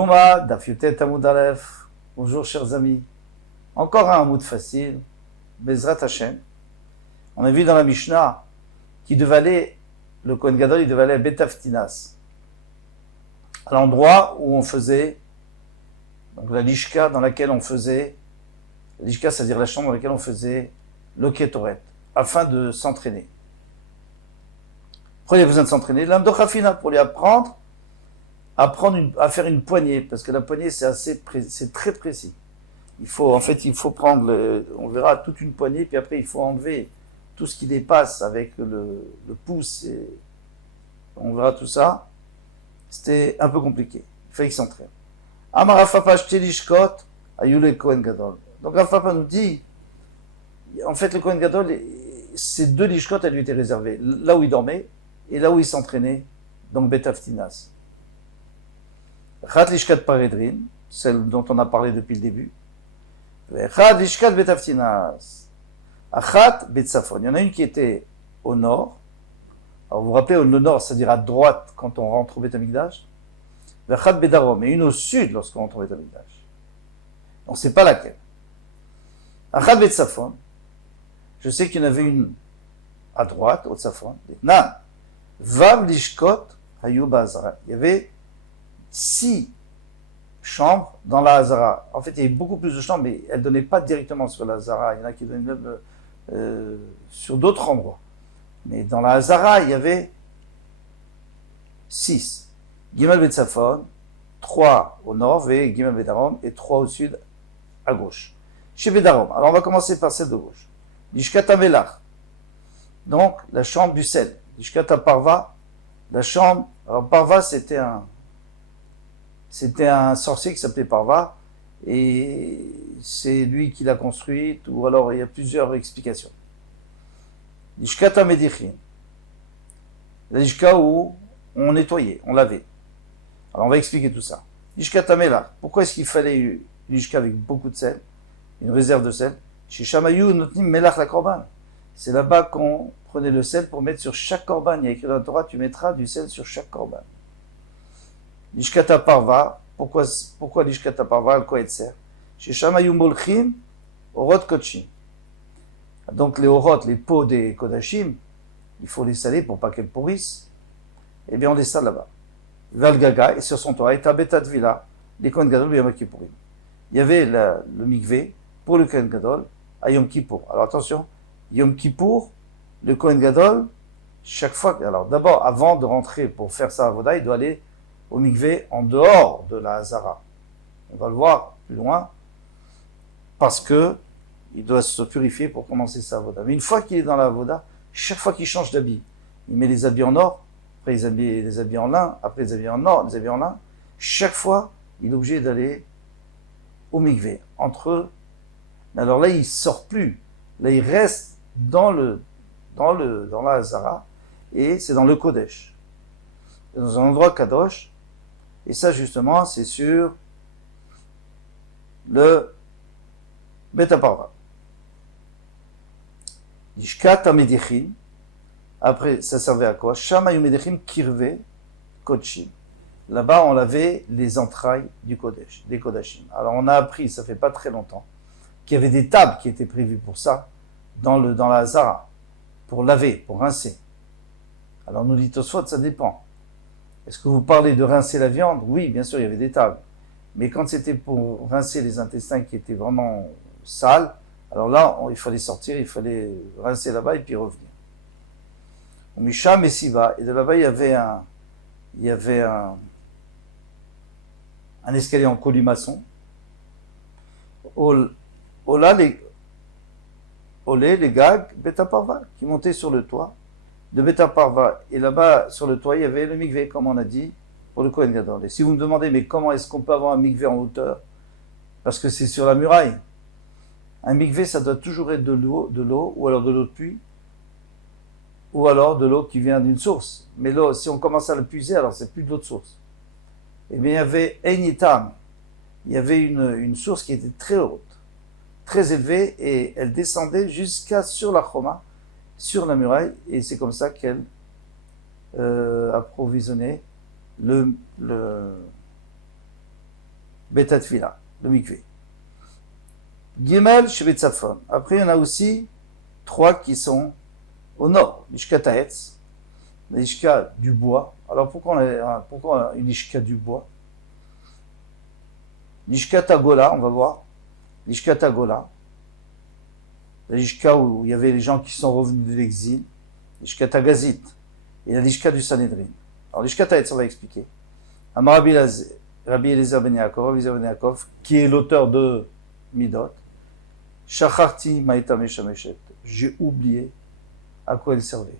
Yoma, Daf Yutet Amud Aleph. Bonjour chers amis. Encore un Amud facile. Bezrat Hashem. On a vu dans la Mishnah qu'il devait aller, le Kohen Gadol, il devait aller à Betaftinas, à l'endroit où on faisait, donc la lishka dans laquelle on faisait, la lishka c'est-à-dire la chambre dans laquelle on faisait le Ketoret, afin de s'entraîner. Pourquoi il a besoin de s'entraîner? L'Amdochafina, pour lui apprendre à faire une poignée, parce que la poignée c'est très précis. Il faut prendre, on verra toute une poignée, puis après il faut enlever tout ce qui dépasse avec le pouce, et on verra tout ça. C'était un peu compliqué. Il fallait qu'il s'entraîne. Amar Rafapa Shtelishkot, Ayule Kohen Gadol. Donc Rafapa nous dit, en fait le Kohen Gadol, ces deux lishkot, elles lui étaient réservées, là où il dormait et là où il s'entraînait, donc Betaftinas. Chat lishkat paredrin, celle dont on a parlé depuis le début. Chat lishkat Betaftinas. Achat Betsafon. Il y en a une qui était au nord. Alors vous vous rappelez, le nord, c'est-à-dire à droite quand on rentre au Beth Amikdash. Achat Bedarom. Et une au sud lorsqu'on rentre au Beth Amikdash. On ne sait pas laquelle. Achat Betsafon. Je sais qu'il y en avait une à droite, au Tsafon. Nan. Vav Lishkot Hayuba Hazara. Il y avait 6 chambres dans la Hazara. En fait, il y avait beaucoup plus de chambres, mais elles ne donnaient pas directement sur la Hazara. Il y en a qui donnaient même sur d'autres endroits. Mais dans la Hazara, il y avait 6. Gimel Betzafon, 3 au nord, et Gimel Bedarom, et 3 au sud, à gauche. Chez Bedarom. Alors, on va commencer par celle de gauche. Lishkat Amelach. Donc, la chambre du sel. Lishkat Parva, la chambre. Alors, Parva, c'était un sorcier qui s'appelait Parva, et c'est lui qui l'a construite, ou alors il y a plusieurs explications. Lishkat Medichin, la lishka où on nettoyait, on lavait. Alors on va expliquer tout ça. Lishkat Melach, pourquoi est-ce qu'il fallait une lishka avec beaucoup de sel, une réserve de sel? Chez Shamayu Notnim Melach la korban. C'est là-bas qu'on prenait le sel pour mettre sur chaque korban. Il y a écrit dans la Torah, tu mettras du sel sur chaque korban. Lishkata Parva, pourquoi Lishkata Parva, à quoi elle sert? Chez Shamayum Bolchim, Orot Kochim. Donc les Orot, les pots des Kodashim, il faut les saler pour pas qu'elles pourrissent. Eh bien on les sale là-bas. Valgaga, et sur son toit, et Tabetat Vila, les Kohen Gadol, Yom Kippourim. Il y avait le mikvé pour le Kohen Gadol à Yom Kippour. Alors attention, Yom Kippour, le Kohen Gadol, chaque fois, alors d'abord, avant de rentrer pour faire sa avoda, il doit aller au mikvé en dehors de la Hazara. On va le voir plus loin, parce que il doit se purifier pour commencer sa avoda. Mais une fois qu'il est dans la avoda, chaque fois qu'il change d'habit, il met les habits en or, après les habits en lin, après les habits en or, les habits en lin, chaque fois, il est obligé d'aller au mikvé. Alors là, il sort plus. Là, il reste dans la Hazara, et c'est dans le Kodesh. Dans un endroit Kadosh, et ça, justement, c'est sur le Bet Aparva. Lishkat HaMedichin. Après, ça servait à quoi? Shama Yumedechim Kirve Kodshim. Là-bas, on lavait les entrailles du Kodesh, des Kodashim. Alors, on a appris, ça fait pas très longtemps, qu'il y avait des tables qui étaient prévues pour ça, dans la Hazara, pour laver, pour rincer. Alors, nous dit Tosfot, ça dépend. Est-ce que vous parlez de rincer la viande? Oui, bien sûr, il y avait des tables. Mais quand c'était pour rincer les intestins qui étaient vraiment sales, alors là, il fallait sortir, il fallait rincer là-bas et puis revenir. Au Misha Messiva, et de là-bas, il y avait un escalier en colimaçon. Les gags, Beta Parva, qui montaient sur le toit de Beta Parva. Et là-bas, sur le toit, il y avait le mikvé, comme on a dit, pour le Kohen Gadol. Et si vous me demandez, mais comment est-ce qu'on peut avoir un mikvé en hauteur? Parce que c'est sur la muraille. Un mikvé, ça doit toujours être de l'eau, ou alors de l'eau de pluie, ou alors de l'eau qui vient d'une source. Mais l'eau, si on commence à le puiser, alors c'est plus de l'eau de source. Eh bien, il y avait Einitam. Il y avait une source qui était très haute, très élevée, et elle descendait jusqu'à sur la Choma, sur la muraille, et c'est comme ça qu'elle approvisionnait Betat Fila, le mikvé. Gimel Shebetzafon. Après, il y en a aussi 3 qui sont au nord. L'Ishka Taetz, l'Ishka du bois. Alors pourquoi une Ishka du bois? L'Ishka Tagola, on va voir. L'Ishka Tagola. L'Ishka où il y avait les gens qui sont revenus de l'exil. L'Ishka Tagazit. Et la l'Ishka du Sanhedrin. Alors l'Ishka Taetz, on va expliquer. Amar Rabbi Eliezer ben Yaakov, qui est l'auteur de Midot. Shacharti Maïta Meshameshet. J'ai oublié à quoi elle servait.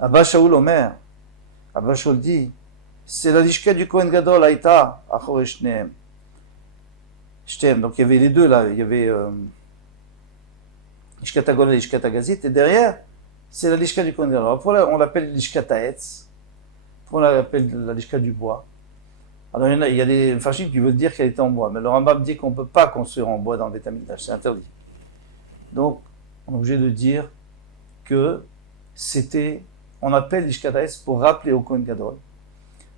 Abba Shaul Omer. Abba Shaul dit, c'est la lishka du Kohen Gadol Aïta Achore Shneem. Donc il y avait les deux là. Il y avait lishka Tagol et lishka Tagazit. Et derrière, c'est la lishka du Kohen Gadol. Alors, pourquoi on l'appelle lishka Taetz? Pourquoi on l'appelle la lishka du bois? Alors il y a des farshim qui veulent dire qu'elle était en bois, mais le Rambam dit qu'on ne peut pas construire en bois dans le Beth Amikdash, c'est interdit. Donc on est obligé de dire que on appelle l'Ishka Taetz pour rappeler au Kohen Gadol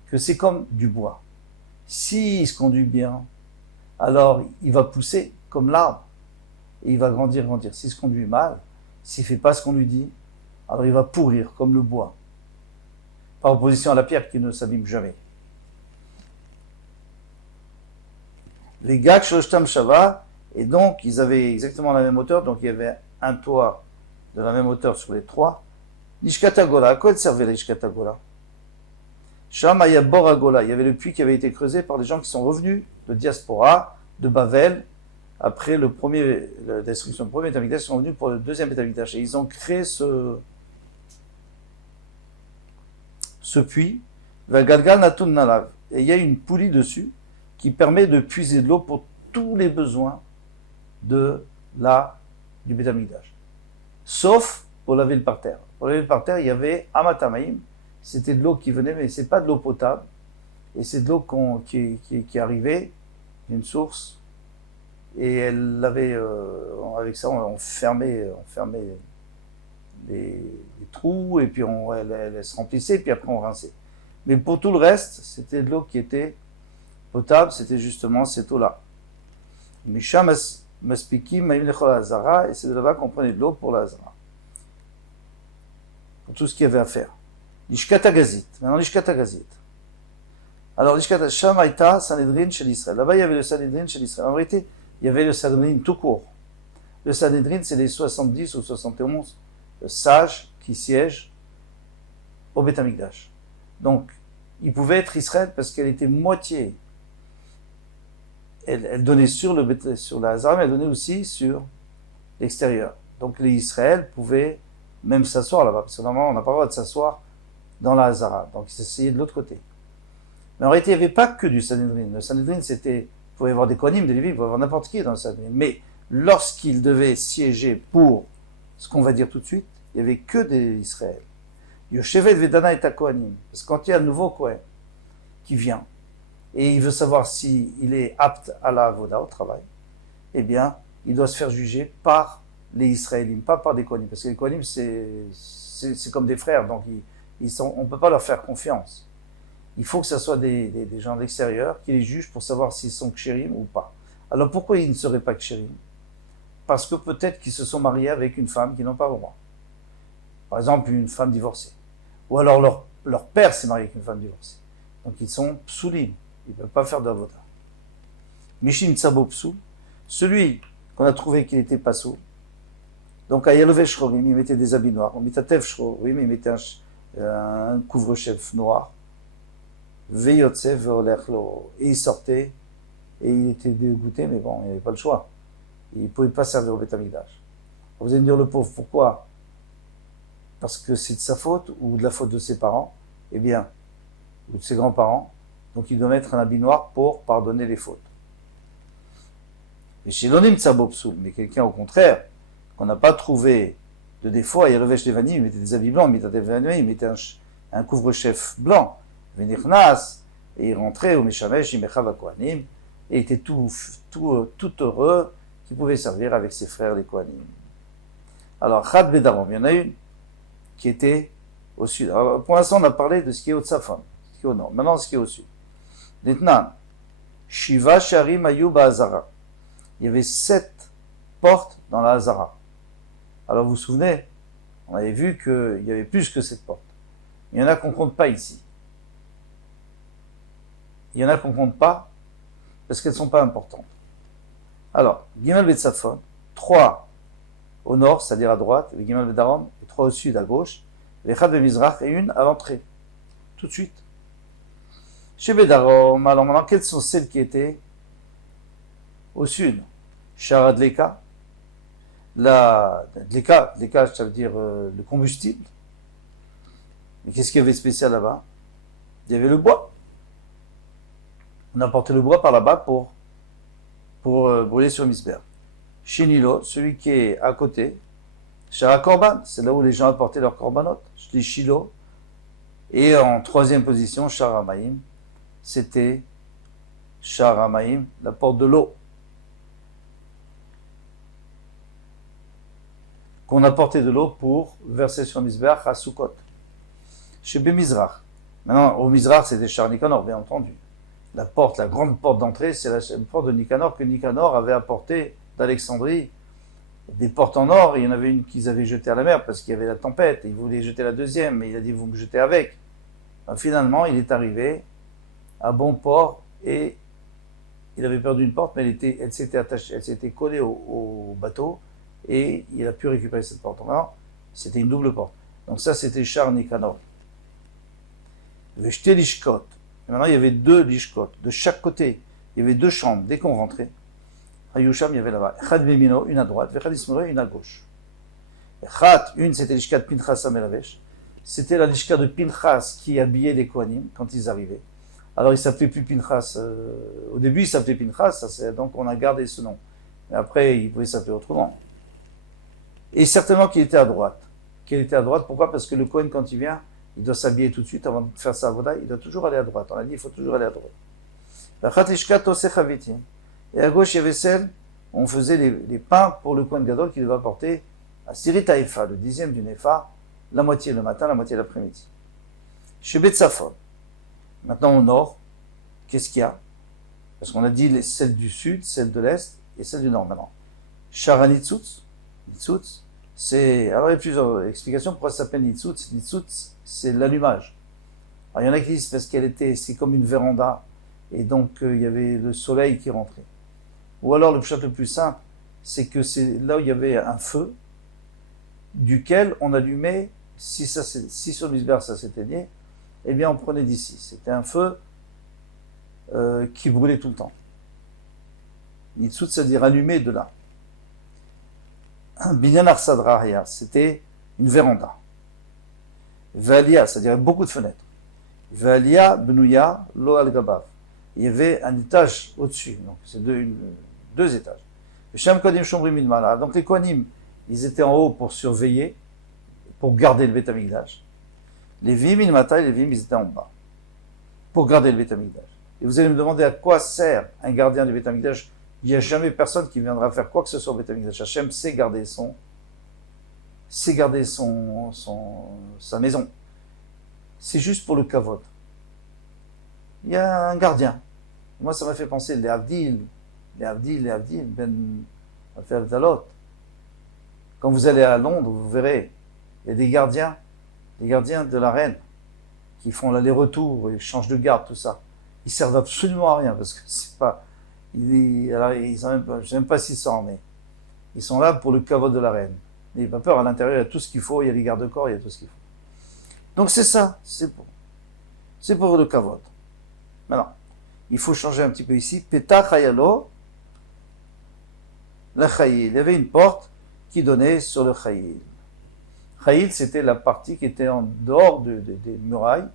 que c'est comme du bois. S'il se conduit bien, alors il va pousser comme l'arbre, et il va grandir. S'il se conduit mal, s'il ne fait pas ce qu'on lui dit, alors il va pourrir comme le bois, par opposition à la pierre qui ne s'abîme jamais. Les Gak Shloshtam Shava, et donc ils avaient exactement la même hauteur, donc il y avait un toit de la même hauteur sur les 3. L'Ishkat Gola, à quoi elle servait l'Ishkat Gola? Shama Yabor Gola, il y avait le puits qui avait été creusé par des gens qui sont revenus de diaspora, de Bavel, après la destruction du premier Beth Amikdash, ils sont venus pour le deuxième Beth Amikdash, et ils ont créé ce puits, Galgal Natun Nalav, et il y a une poulie dessus, qui permet de puiser de l'eau pour tous les besoins du Beth Amikdash. Sauf pour laver le parterre. Pour laver le parterre, il y avait Amatamaim, c'était de l'eau qui venait, mais c'est pas de l'eau potable, et c'est de l'eau qui arrivait d'une source, et elle avait, avec ça, on fermait les trous, et puis elle se remplissait, et puis après on rinçait. Mais pour tout le reste, c'était de l'eau qui était potable, c'était justement cette eau-là. Misha Maspikim Maïm Lechol Hazara, et c'est de là-bas qu'on prenait de l'eau pour la Hazara. Pour tout ce qu'il y avait à faire. L'Ishkat Agazit. Maintenant, l'Ishkat Agazit. Alors, l'Ishkat Shamaïta, Sanhedrin chez l'Israël. Là-bas, il y avait le Sanhedrin chez l'Israël. En vérité, il y avait le Sanhedrin tout court. Le Sanhedrin, c'est les 70 ou 71 sages qui siègent au Beth Amikdash. Donc, il pouvait être Israël parce qu'elle était moitié. Elle donnait sur la Hazara, mais elle donnait aussi sur l'extérieur. Donc les Israël pouvaient même s'asseoir là-bas, parce que normalement on n'a pas le droit de s'asseoir dans la Hazara. Donc ils s'asseyaient de l'autre côté. Mais en réalité, il n'y avait pas que du Sanhedrin. Le Sanhedrin, il pouvait y avoir des Kohanim, des Lévites, il pouvait y avoir n'importe qui dans le Sanhedrin. Mais lorsqu'ils devaient siéger pour ce qu'on va dire tout de suite, il n'y avait que des Israël. Yoshevet Vedana et Kohanim. Parce que quand il y a un nouveau Kohen qui vient, et il veut savoir s'il est apte à la avoda, au travail, eh bien, il doit se faire juger par les Israélites, pas par des Kohanim. Parce que les Kohanim, c'est comme des frères, donc on ne peut pas leur faire confiance. Il faut que ce soit des gens de l'extérieur qui les jugent pour savoir s'ils sont kshérim ou pas. Alors pourquoi ils ne seraient pas kshérim? Parce que peut-être qu'ils se sont mariés avec une femme qui n'ont pas le droit. Par exemple, une femme divorcée. Ou alors leur père s'est marié avec une femme divorcée. Donc ils sont psoulim. Ils ne peuvent pas faire d'avoda. Mishim Tsabo Psoul, celui qu'on a trouvé qu'il était pas sourd. Donc à Yalove Shrovim, il mettait des habits noirs. On Mitatev Shrovim, il mettait un couvre-chef noir. Veyotse Veolechlo. Et il sortait, et il était dégoûté, mais bon, il n'avait pas le choix. Il ne pouvait pas servir au Beth Amikdash. Vous allez me dire le pauvre, pourquoi? Parce que c'est de sa faute ou de la faute de ses parents? Eh bien, ou de ses grands-parents. Donc il doit mettre un habit noir pour pardonner les fautes. Et chez l'onim tsabopsoul, mais quelqu'un au contraire, qu'on n'a pas trouvé de défaut, il y a le vêche devani, il mettait des habits blancs, il mettait un couvre-chef blanc, venirnas, et il rentrait au Meshamesh, Imechav Kohanim, et il était tout heureux qu'il pouvait servir avec ses frères les Kohanim. Alors, Chad Bedarom, il y en a une qui était au sud. Alors, pour l'instant, on a parlé de ce qui est au Tsafon, ce qui est au nord. Maintenant, ce qui est au sud. L'Etnan, Shiva Sharim Ayu Ba'azara. Il y avait 7 portes dans la Hazara. Alors vous vous souvenez, on avait vu qu'il y avait plus que 7 portes. Il y en a qu'on ne compte pas ici. Il y en a qu'on ne compte pas parce qu'elles ne sont pas importantes. Alors, Gimel Betzafon, 3 au nord, c'est-à-dire à droite, et Gimel Bedarom, et 3 au sud, à gauche, et Chad Bemizrach, et une à l'entrée, tout de suite. Chez Bedarom, alors maintenant, quelles sont celles qui étaient au sud? Sharadleka, Dleka, ça veut dire le combustible. Mais qu'est-ce qu'il y avait de spécial là-bas? Il y avait le bois. On apportait le bois par là-bas pour brûler sur Misber. Shinilo, celui qui est à côté, Shara Korban, c'est là où les gens apportaient leurs korbanot. Je dis Shilo. Et en troisième position, Shara Maïm, c'était Shara Maïm, la porte de l'eau. Qu'on apportait de l'eau pour verser sur Misber à Sukkot. Chez Bemizrach. Maintenant, au Mizrach, c'était Shara Nikanor, bien entendu. La porte, la grande porte d'entrée, c'est la porte de Nicanor que Nicanor avait apportée d'Alexandrie. Des portes en or, il y en avait une qu'ils avaient jetée à la mer parce qu'il y avait la tempête. Et il voulait jeter la deuxième, mais il a dit vous me jetez avec. Alors, finalement, il est arrivé à bon port et il avait perdu une porte, mais elle s'était attachée, elle s'était collée au bateau et il a pu récupérer cette porte. Alors, c'était une double porte. Donc ça, c'était Char Nicanor. Vejeté l'ishkot. Et maintenant, il y avait 2 lishkot. De chaque côté, il y avait 2 chambres. Dès qu'on rentrait, à Yusham, il y avait là-bas. Echad Bemino, une à droite. Vechad Ismoro, une à gauche. Echad, une, c'était l'ishka de Pinchas Amelavesh. C'était la lishka de Pinchas qui habillait les Kohanim quand ils arrivaient. Alors, il s'appelait plus Pinchas. Au début, il s'appelait Pinchas, donc on a gardé ce nom. Mais après, il pouvait s'appeler autrement. Et certainement qu'il était à droite. Qu'il était à droite, pourquoi? Parce que le Kohen, quand il vient, il doit s'habiller tout de suite avant de faire sa avoda, il doit toujours aller à droite. On a dit, il faut toujours aller à droite. Et à gauche, il y avait celle où on faisait les pains pour le Kohen Gadol qui devait apporter à Sirit Haïfa, le 10e du Nefa, la moitié le matin, la moitié l'après-midi. Chez Betzafon, maintenant au nord, qu'est-ce qu'il y a? Parce qu'on a dit celle du sud, celle de l'est et celle du nord maintenant. Sharanitsutz, Nitsutz, alors il y a plusieurs explications pourquoi ça s'appelle Nitsutz. Nitsutz, c'est l'allumage. Alors il y en a qui disent parce c'est comme une véranda, et donc il y avait le soleil qui rentrait. Ou alors le pshat le plus simple, c'est que c'est là où il y avait un feu, duquel on allumait, si sur l'isber ça s'éteignait, eh bien on prenait d'ici. C'était un feu qui brûlait tout le temps. Nitsutz, c'est-à-dire allumé de là. Binyan Arsadrahia, c'était une véranda. Valia, c'est-à-dire beaucoup de fenêtres. Valia Benouya Lo Al Gabav. Il y avait un étage au-dessus, donc c'est 2 étages. Sham Kodim Shomrim Milmala. Donc les Kohanim, ils étaient en haut pour surveiller, pour garder le Beth Amikdash. Les Vim Ilmata et les Vim, ils étaient en bas, pour garder le Beth Amikdash. Et vous allez me demander à quoi sert un gardien du Beth Amikdash. Il n'y a jamais personne qui viendra faire quoi que ce soit au Beth Amikdash. Hachem sait garder sa maison. C'est juste pour le kavod. Il y a un gardien. Moi, ça m'a fait penser les Avdil, Ben Dalot. Quand vous allez à Londres, vous verrez, il y a des gardiens de la reine qui font l'aller-retour, ils changent de garde, tout ça. Ils servent absolument à rien parce que c'est pas. Alors, je ne sais même pas s'ils sont armés. Ils sont là pour le kavod de la reine. N'ayez pas peur, à l'intérieur, il y a tout ce qu'il faut, il y a les gardes-corps, il y a tout ce qu'il faut. Donc c'est ça, c'est pour le kavod. Maintenant, il faut changer un petit peu ici. Petach hayalo, la chayil. Il y avait une porte qui donnait sur le chayil. Chayil, c'était la partie qui était en dehors des murailles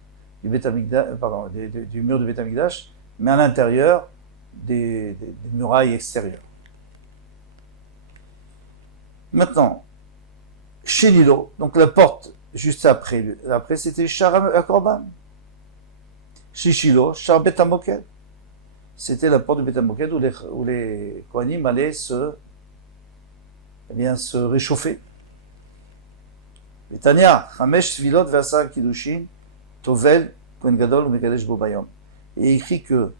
du mur du Beth Amikdash, mais à l'intérieur des murailles extérieures. Maintenant, chez Nilo, donc la porte juste après c'était Shar Korban. Chez Shilo, Shar Bet HaMoked. C'était la porte du Bet HaMoked où les Kohanim allaient se réchauffer. Betania, Chamesh Svilot Vasa Kiddushin, Tovel, Kohen Gadol ou Mekadesh Bo Bayom. Et écrit que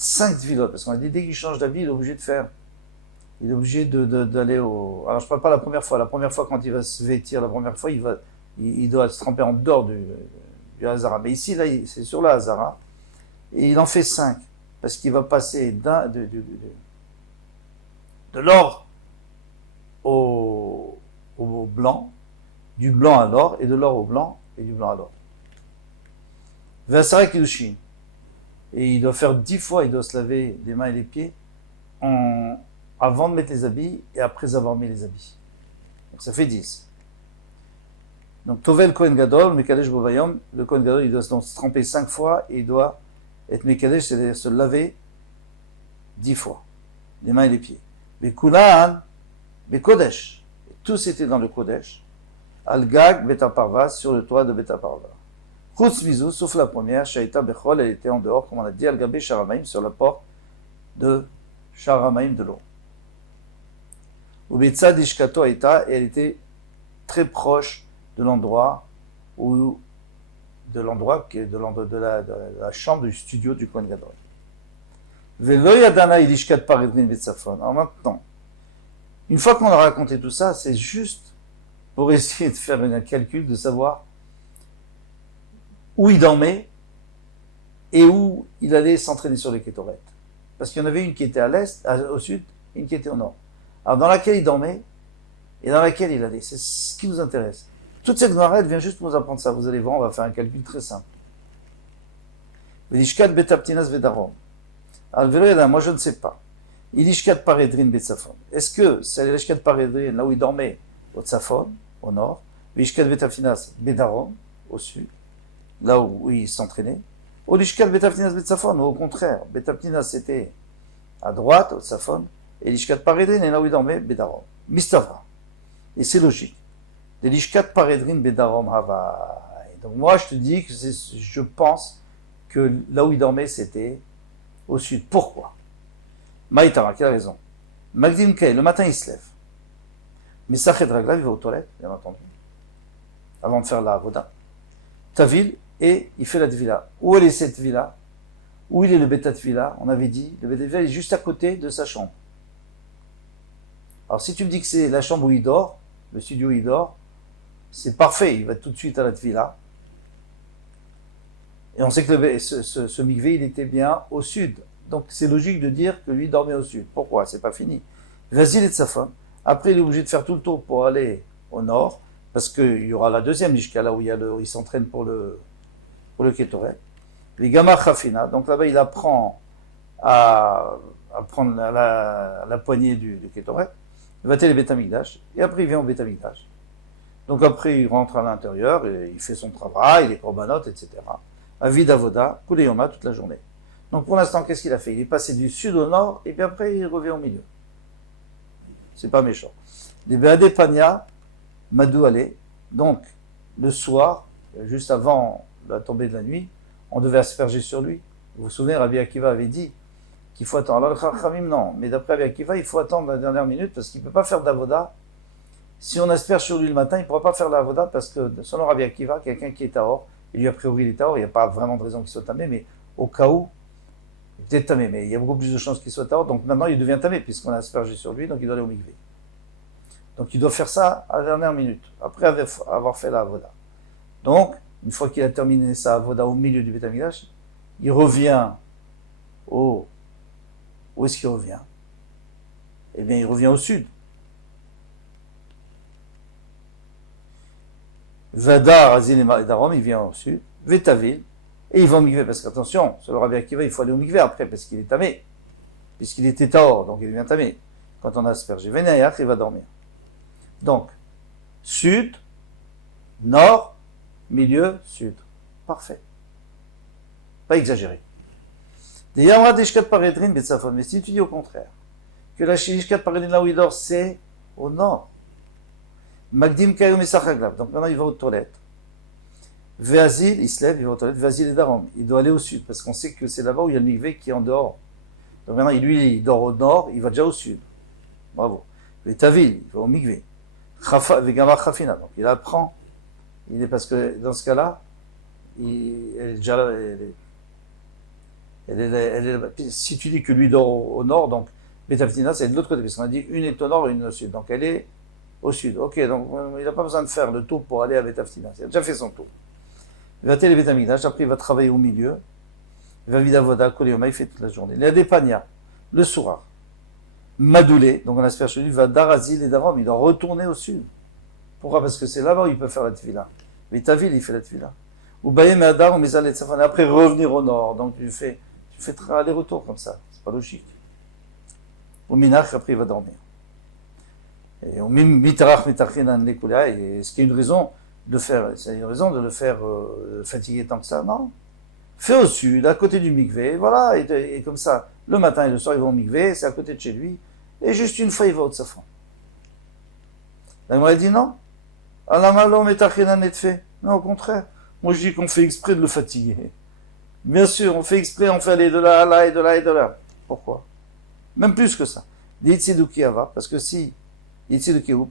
5 tvilotes, parce qu'on a dit dès qu'il change d'habit, il est obligé de faire. Il est obligé d'aller au. Alors je parle pas la première fois. La première fois quand il va se vêtir, la première fois il doit se tremper en dehors du Hazara. Mais ici là, c'est sur la Hazara et il en fait 5 parce qu'il va passer de l'or au blanc, du blanc à l'or et de l'or au blanc et du blanc à l'or. Vasara Kiddushin. Et il doit faire 10 fois, il doit se laver les mains et les pieds avant de mettre les habits et après avoir mis les habits. Donc ça fait 10. Donc Tovel Kohen Gadol, Mekadesh Bovayom, le Kohen Gadol, il doit donc se tremper 5 fois et il doit être Mekadesh, c'est-à-dire se laver 10 fois, les mains et les pieds. Mais Kulan, mais Kodesh, tous étaient dans le Kodesh, Al-Gag, Betaparva, sur le toit de Betaparva. Chutz Vizou, sauf la première, Shaita Bechol, elle était en dehors, comme on a dit, Al-Gabé Sharamaim, sur la porte de Sharamaim de l'eau. Ubetsad Ishkato Aita, et elle était très proche de l'endroit qui est de la chambre du studio du Kohen Gadol. Velo Yadana Ilishkat Paredrin Betsafon. Alors maintenant, une fois qu'on a raconté tout ça, c'est juste pour essayer de faire un calcul, de savoir où il dormait et où il allait s'entraîner sur les kétorettes. Parce qu'il y en avait une qui était à l'est, au sud, et une qui était au nord. Alors dans laquelle il dormait et dans laquelle il allait. C'est ce qui nous intéresse. Toute cette Gemara, elle vient juste pour nous apprendre ça. Vous allez voir, on va faire un calcul très simple. Velishkat betaptinas vedarom. Alors moi je ne sais pas. Ilishkat paredrin betsafon. Est-ce que c'est l'Ilishkat paredrin, là où il dormait, au Tsafon, au nord, Velishkat betaptinas bedarom, au sud, là où il s'entraînait, ou l'Ishkat betaptinas betsafon, ou au contraire, betaptinas c'était à droite, au Tsafon, et l'Ishkat paredrin est là où il dormait, bedarom. Mistavra. Et c'est logique. De l'Ishkat paredrin bedarom hava. Donc moi je te dis que je pense que là où il dormait c'était au sud. Pourquoi? Maïtara, quelle raison? Magdim Kay, le matin il se lève. Mais Sachet Ragla, il va aux toilettes, bien entendu, avant de faire la Avoda. Tavil, et il fait la Tvila. Où est cette villa? Où il est le Beta Tvila? On avait dit, le Beta Tvila est juste à côté de sa chambre. Alors si tu me dis que c'est la chambre où il dort, le studio où il dort, c'est parfait, il va tout de suite à la Tvila. Et on sait que ce mikvé, il était bien au sud. Donc c'est logique de dire que lui dormait au sud. Pourquoi? C'est pas fini. Vas-y les Tsafon. Après, il est obligé de faire tout le tour pour aller au nord, parce qu'il y aura la deuxième Lishka, là où il s'entraîne pour le Ketoret. Les Gamma Khafina. Donc là-bas, il apprend à prendre la poignée du Ketoret. Il va télé Betamigdash. Et après, il vient au Betamigdash. Donc après, il rentre à l'intérieur, et il fait son travail, les corbanotes, etc. Avid Avoda, Kuleyoma, toute la journée. Donc pour l'instant, qu'est-ce qu'il a fait? Il est passé du sud au nord, et puis après, il revient au milieu. C'est pas méchant. Des Beade Pania, Madou Ale. Donc, le soir, juste avant la tombée de la nuit, on devait asperger sur lui. Vous vous souvenez, Rabbi Akiva avait dit qu'il faut attendre. Alors, le Chachamim, non. Mais d'après Rabbi Akiva, il faut attendre la dernière minute parce qu'il ne peut pas faire d'avoda. Si on asperge sur lui le matin, il ne pourra pas faire l'avoda parce que, selon Rabbi Akiva, quelqu'un qui est tahor, et lui a priori il est tahor, il n'y a pas vraiment de raison qu'il soit tamé, mais au cas où, il est peut-être tamé, mais il y a beaucoup plus de chances qu'il soit tahor. Donc maintenant, il devient tamé puisqu'on a aspergé sur lui, donc il doit aller au mikvé. Donc il doit faire ça à la dernière minute, après avoir fait la avoda. Donc, une fois qu'il a terminé sa avoda au milieu du Beth Amikdash, il revient où est-ce qu'il revient? Eh bien, il revient au sud. Vadar, Azil et Darom, il vient au sud. Vetavil, et il va au mikvé, parce qu'attention, sur le Rabbi Akiva, il faut aller au mikvé après, parce qu'il est tamé. Puisqu'il était tahor, donc il devient tamé. Quand on a aspergé. Vénéach, il va dormir. Donc, sud, nord, milieu, sud. Parfait. Pas exagéré. Mais si tu dis au contraire, que la Shishkat Paredrin là où il dort, c'est au nord. Magdim Kayom et Sachaglav. Donc maintenant il va aux toilettes. Veazil, il se lève, il va aux toilettes. Veazil et Darom. Il doit aller au sud, parce qu'on sait que c'est là-bas où il y a le mikvé qui est en dehors. Donc maintenant, lui, il dort au nord, il va déjà au sud. Bravo. Et Tavil, il va au mikvé. Donc il apprend, parce que dans ce cas-là, Si tu dis que lui dort au nord, donc Bet Avtina, c'est de l'autre côté, parce qu'on a dit une est au nord et une au sud. Donc elle est au sud. Ok, donc il n'a pas besoin de faire le tour pour aller à Bet Avtina. Il a déjà fait son tour. Il va télé Bet Amigdash, après il va travailler au milieu. Il va vidavoda, Kolioma, il fait toute la journée. Il y a des pania, le Sourar, Madoulé, donc on espère chez lui, va d'Arazil et d'Arom, il doit retourner au sud. Pourquoi? Parce que c'est là-bas où il peut faire la tefila. Mais Tavil, il fait la tefila. Ou Bayem et Adar, ou Mezal et Tsafan, après revenir au nord. Donc tu fais aller-retour comme ça. C'est pas logique. Au Minach, après il va dormir. Et au Mitarach, Mitachin, Lekoula, et est-ce qu'il y a une raison de faire, c'est une raison de le faire fatiguer tant que ça? Non. Fais au sud, à côté du mikvé, voilà, et comme ça, le matin et le soir, ils vont au mikvé, c'est à côté de chez lui, et juste une fois, il va au Tsafan. Là, il dit non. Alamalo Mitachin, fait. Non, au contraire. Moi, je dis qu'on fait exprès de le fatiguer. Bien sûr, on fait exprès, on fait aller de là à là et de là et de là. Pourquoi? Même plus que ça. L'Itziduki Ava, parce que si,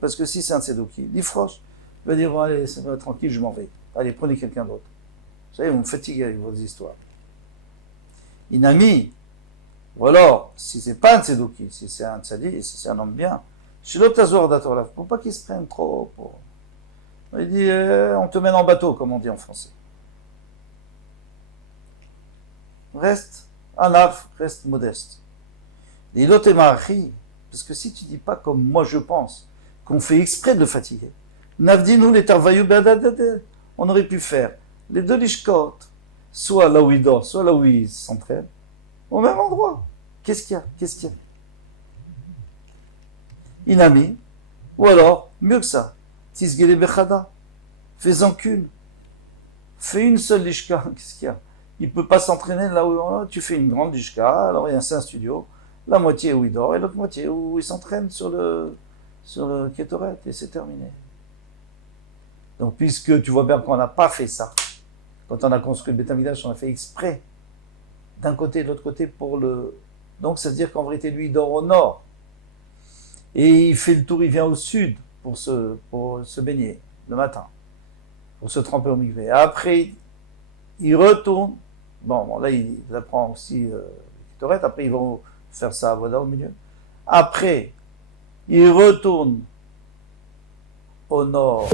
parce que si c'est un Tzeduki, l'Ifroche, il va dire, bon, allez, ça va tranquille, je m'en vais. Allez, prenez quelqu'un d'autre. Vous savez, vous me fatiguez avec vos histoires. Inami, ou alors, si c'est pas un Tzeduki, si c'est un Tzadi, si c'est un homme bien, chez l'autre Azor d'Atorlaf, pour pas qu'il se prenne trop pour... Il dit, on te mène en bateau, comme on dit en français. Reste anaf, reste modeste. Et l'autre est mari, parce que si tu dis pas comme moi je pense, qu'on fait exprès de le fatiguer, Navdinu les tarvayou berdadade, on aurait pu faire les deux lishkot, soit là où il dort, soit là où il s'entraîne, au même endroit. Qu'est-ce qu'il y a? Inami, ou alors, mieux que ça, Tisgele Bechada, fais-en qu'une. Fais une seule lishka, qu'est-ce qu'il y a? Il peut pas s'entraîner là où tu fais une grande lishka, alors il y a un studio, la moitié où il dort et l'autre moitié où il s'entraîne sur le kétoret, et c'est terminé. Donc puisque tu vois bien qu'on n'a pas fait ça, quand on a construit le Beth Amikdash, on a fait exprès d'un côté et de l'autre côté pour le... Donc ça veut dire qu'en vérité lui il dort au nord et il fait le tour, il vient au sud pour se baigner le matin, pour se tremper au mikvé. Après il retourne, bon là il apprend aussi kétoret, après ils vont faire ça à Voda au milieu. Après, il retourne au nord